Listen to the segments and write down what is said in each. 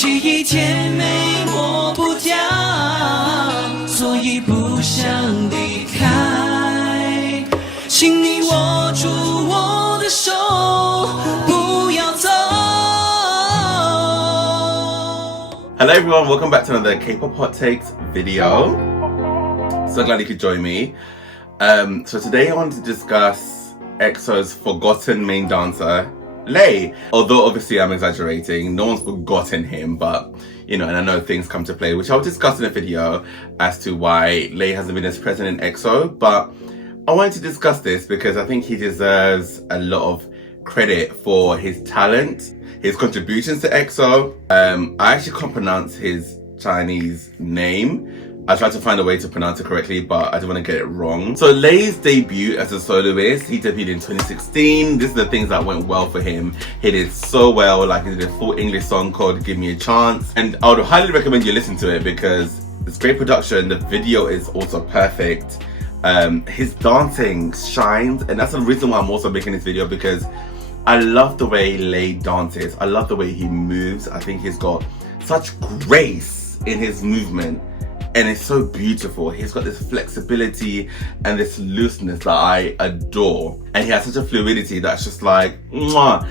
记忆甜美抹不掉，所以不想离开。请你握住我的手，不要走。 Hello everyone, welcome back to another K-pop hot takes video. So glad you could join me. So today I want to discuss EXO's forgotten main dancer, Lay. Although obviously I'm exaggerating, no one's forgotten him, but you know, and I know things come to play, which I'll discuss in a video as to why Lay hasn't been as present in EXO. But I wanted to discuss this because I think he deserves a lot of credit for his talent, his contributions to EXO. I actually can't pronounce his Chinese name. I tried to find a way to pronounce it correctly, but I didn't want to get it wrong. So Lay's debut as a soloist, he debuted in 2016. This is the things that went well for him. He did so well, like he did a full English song called Give Me a Chance. And I would highly recommend you listen to it because it's great production. The video is also perfect. His dancing shines, and that's the reason why I'm also making this video, because I love the way Lay dances. I love the way he moves. I think he's got such grace in his movement, and it's so beautiful. He's got this flexibility and this looseness that I adore, and he has such a fluidity that's just like, mwah,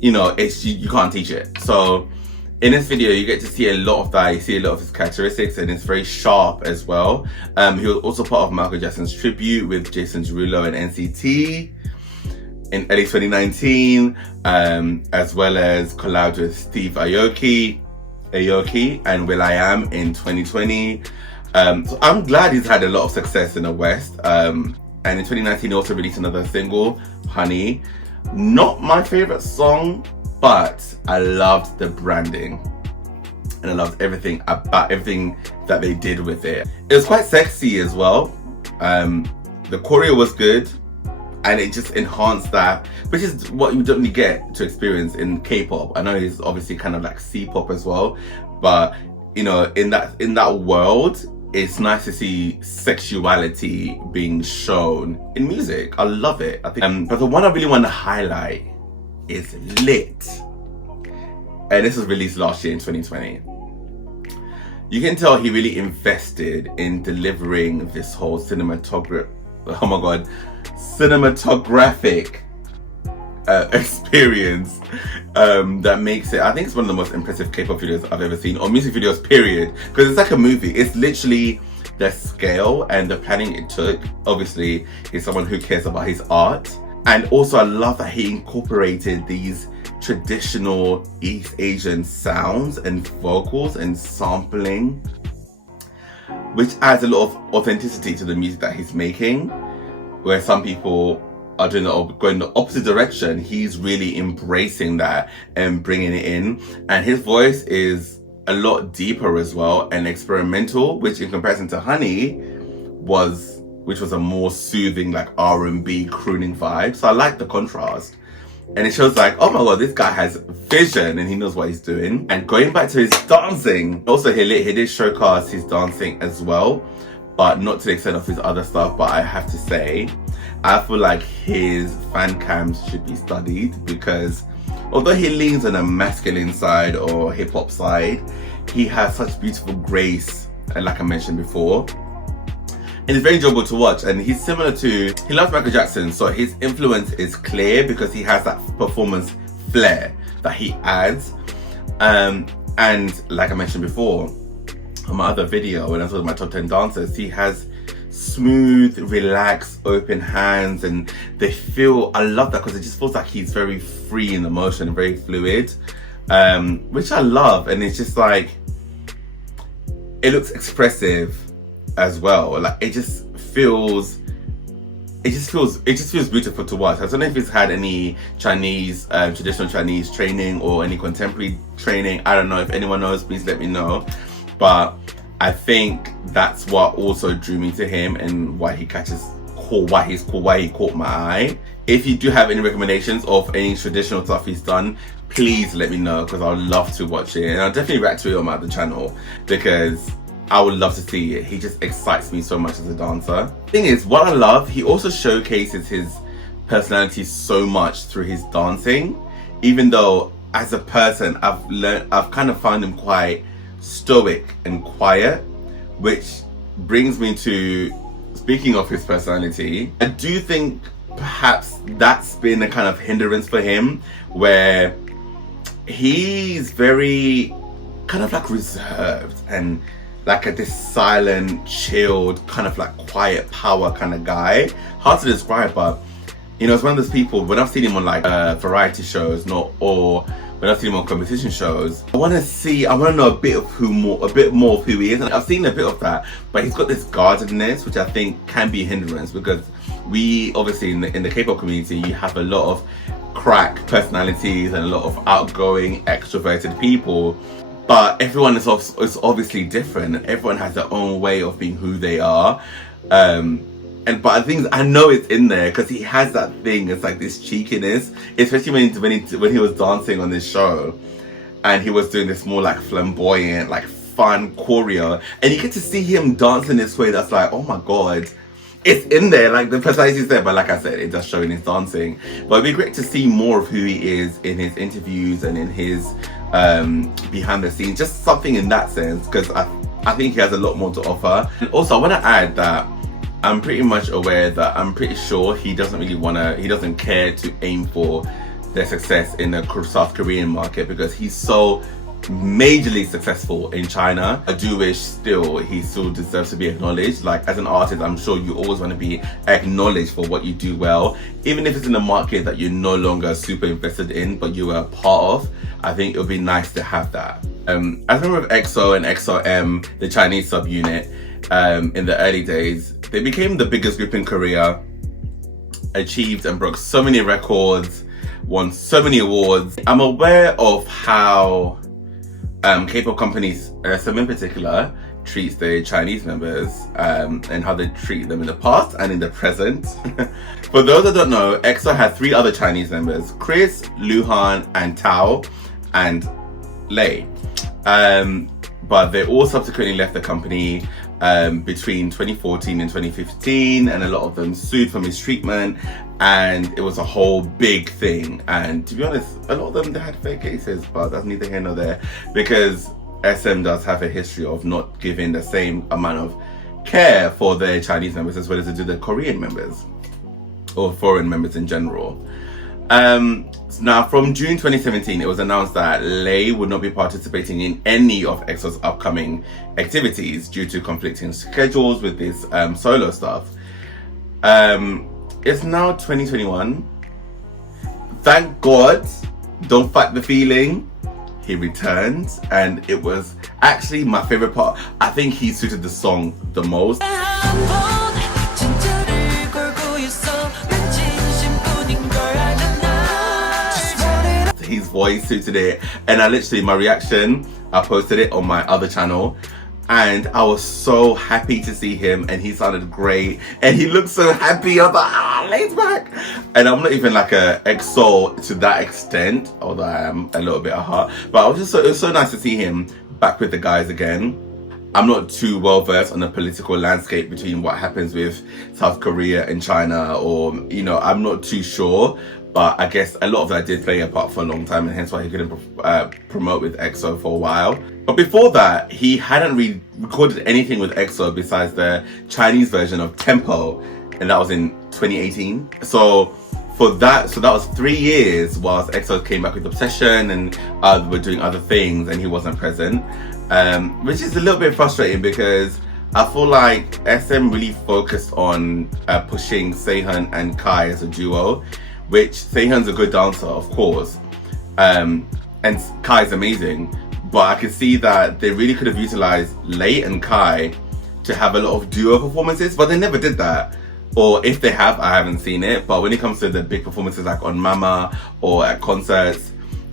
you know, it's you can't teach it. So in this video, you get to see a lot of that. You see a lot of his characteristics, and it's very sharp as well. He was also part of Michael Jackson's tribute with Jason Derulo and NCT in early 2019, as well as collabed with Steve Aoki and will.i.am in 2020. So I'm glad he's had a lot of success in the West. And in 2019, he also released another single, Honey. Not my favorite song, but I loved the branding, and I loved everything about everything that they did with it. It was quite sexy as well. The choreo was good, and it just enhanced that, which is what you don't really get to experience in K-pop. I know it's obviously kind of like C-pop as well, but you know, in that world, it's nice to see sexuality being shown in music. I love it. I think, but the one I really want to highlight is Lit, and this was released last year in 2020. You can tell he really invested in delivering this whole cinematographic experience that makes it, I think it's one of the most impressive K-pop videos I've ever seen, or music videos period, because it's like a movie. It's literally the scale and the planning it took. Obviously he's someone who cares about his art, and also I love that he incorporated these traditional East Asian sounds and vocals and sampling, which adds a lot of authenticity to the music that he's making. Where some people are going the opposite direction, he's really embracing that and bringing it in. And his voice is a lot deeper as well and experimental, which in comparison to Honey which was a more soothing, like R&B crooning vibe. So I like the contrast. And it shows like, oh my god, this guy has vision and he knows what he's doing. And going back to his dancing, also he did showcase his dancing as well, but not to the extent of his other stuff. But I have to say, I feel like his fan cams should be studied, because although he leans on a masculine side or hip-hop side, he has such beautiful grace, and like I mentioned before, and it's very enjoyable to watch. And he's similar to, he loves Michael Jackson, so his influence is clear because he has that performance flair that he adds. And like I mentioned before on my other video when I was talking about my top 10 dancers, he has smooth, relaxed, open hands, and they feel, I love that because it just feels like he's very free in the motion, very fluid, which I love. And it's just like, it looks expressive as well. Like it just feels beautiful to watch. I don't know if he's had any Chinese, traditional Chinese training or any contemporary training. I don't know. If anyone knows, please let me know. But I think that's what also drew me to him and why he caught my eye. If you do have any recommendations of any traditional stuff he's done, please let me know, because I would love to watch it. And I'll definitely react to it on my other channel, because I would love to see it. He just excites me so much as a dancer. Thing is, what I love, he also showcases his personality so much through his dancing, even though as a person, I've kind of found him quite stoic and quiet, which brings me to, speaking of his personality, I do think perhaps that's been a kind of hindrance for him, where he's very kind of like reserved and like this silent, chilled, kind of like quiet power kind of guy. Hard to describe, but you know, it's one of those people, when I've seen him on like variety shows, or when I've seen him on competition shows, I want to know a bit more of who he is. And I've seen a bit of that, but he's got this guardedness, which I think can be a hindrance, because we obviously in the K-pop community, you have a lot of crack personalities and a lot of outgoing, extroverted people, but everyone is obviously different. Everyone has their own way of being who they are. But I think I know it's in there because he has that thing. It's like this cheekiness, especially when he was dancing on this show, and he was doing this more like flamboyant, like fun choreo, and you get to see him dance in this way that's like, oh my god, it's in there. Like the personality is there, but like I said, it does show in his dancing. But it'd be great to see more of who he is in his interviews and in his behind the scenes, just something in that sense, because I think he has a lot more to offer. And also, I want to add that I'm pretty much aware that I'm pretty sure he doesn't care to aim for their success in the South Korean market, because he's so majorly successful in China. I do wish he still deserves to be acknowledged. Like as an artist, I'm sure you always want to be acknowledged for what you do well, even if it's in a market that you're no longer super invested in, but you were a part of. I think it would be nice to have that. I remember with EXO and EXO-M, the Chinese subunit, in the early days, they became the biggest group in Korea, achieved and broke so many records, won so many awards. I'm aware of how K-pop companies, some in particular, treats their Chinese members and how they treat them in the past and in the present. For those that don't know, EXO had 3 other Chinese members: Chris, Luhan, and Tao, and Lei. But they all subsequently left the company between 2014 and 2015, and a lot of them sued for mistreatment, and it was a whole big thing. And to be honest, a lot of them, they had fair cases, but that's neither here nor there, because SM does have a history of not giving the same amount of care for their Chinese members as well as they do their Korean members, or foreign members in general. Now, from June 2017, it was announced that Lei would not be participating in any of EXO's upcoming activities due to conflicting schedules with his solo stuff. It's now 2021. Thank God, don't fight the feeling. He returned, and it was actually my favorite part. I think he suited the song the most. His voice suited it, and my reaction, I posted it on my other channel, and I was so happy to see him, and he sounded great, and he looked so happy. I was like, Lei's back. And I'm not even like a EXO to that extent, although I am a little bit at heart, but it was so nice to see him back with the guys again. I'm not too well versed on the political landscape between what happens with South Korea and China, or I'm not too sure. But I guess a lot of that did play a part for a long time, and hence why he couldn't promote with EXO for a while. But before that, he hadn't recorded anything with EXO besides the Chinese version of Tempo, and that was in 2018. So that was 3 years whilst EXO came back with Obsession and were doing other things, and he wasn't present, which is a little bit frustrating, because I feel like SM really focused on pushing Sehun and Kai as a duo, which Sehun's a good dancer, of course, and Kai's amazing, but I could see that they really could have utilized Lei and Kai to have a lot of duo performances, but they never did that. Or if they have, I haven't seen it. But when it comes to the big performances like on Mama or at concerts,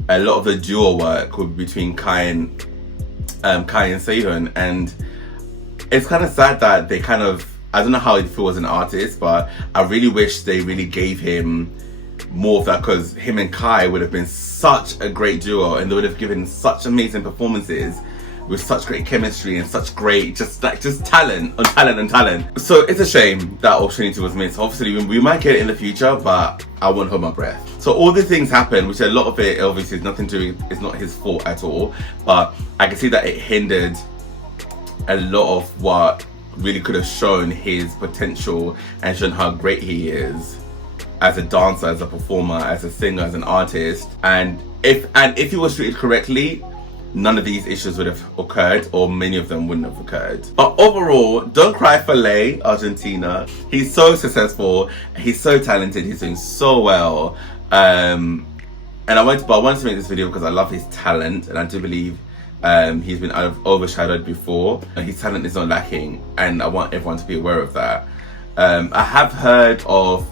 a lot of the duo work would be between Kai and Sehun, and it's kind of sad that they I don't know how it feels as an artist, but I really wish they really gave him more of that, because him and Kai would have been such a great duo, and they would have given such amazing performances with such great chemistry and such great just talent on talent and talent. So it's a shame that opportunity was missed. Obviously we might get it in the future, but I won't hold my breath. So all these things happen, which a lot of it obviously is nothing to do, it's not his fault at all, but I can see that it hindered a lot of what really could have shown his potential and shown how great he is as a dancer, as a performer, as a singer, as an artist. And if he was treated correctly, none of these issues would have occurred, or many of them wouldn't have occurred. But overall, don't cry for Lay, Argentina. He's so successful, he's so talented, he's doing so well. And I wanted to make this video because I love his talent, and I do believe he's been overshadowed before, and his talent is not lacking, and I want everyone to be aware of that. I have heard of,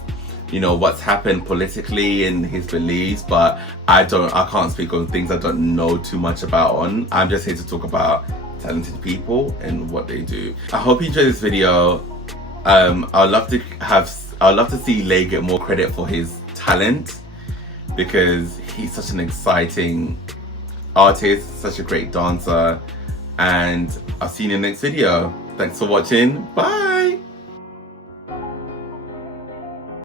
you know, what's happened politically and his beliefs, but I can't speak on things I don't know too much about on. I'm just here to talk about talented people and what they do. I hope you enjoyed this video. I'd love to see Lay get more credit for his talent, because he's such an exciting artist, such a great dancer, and I'll see you in the next video. Thanks for watching. Bye.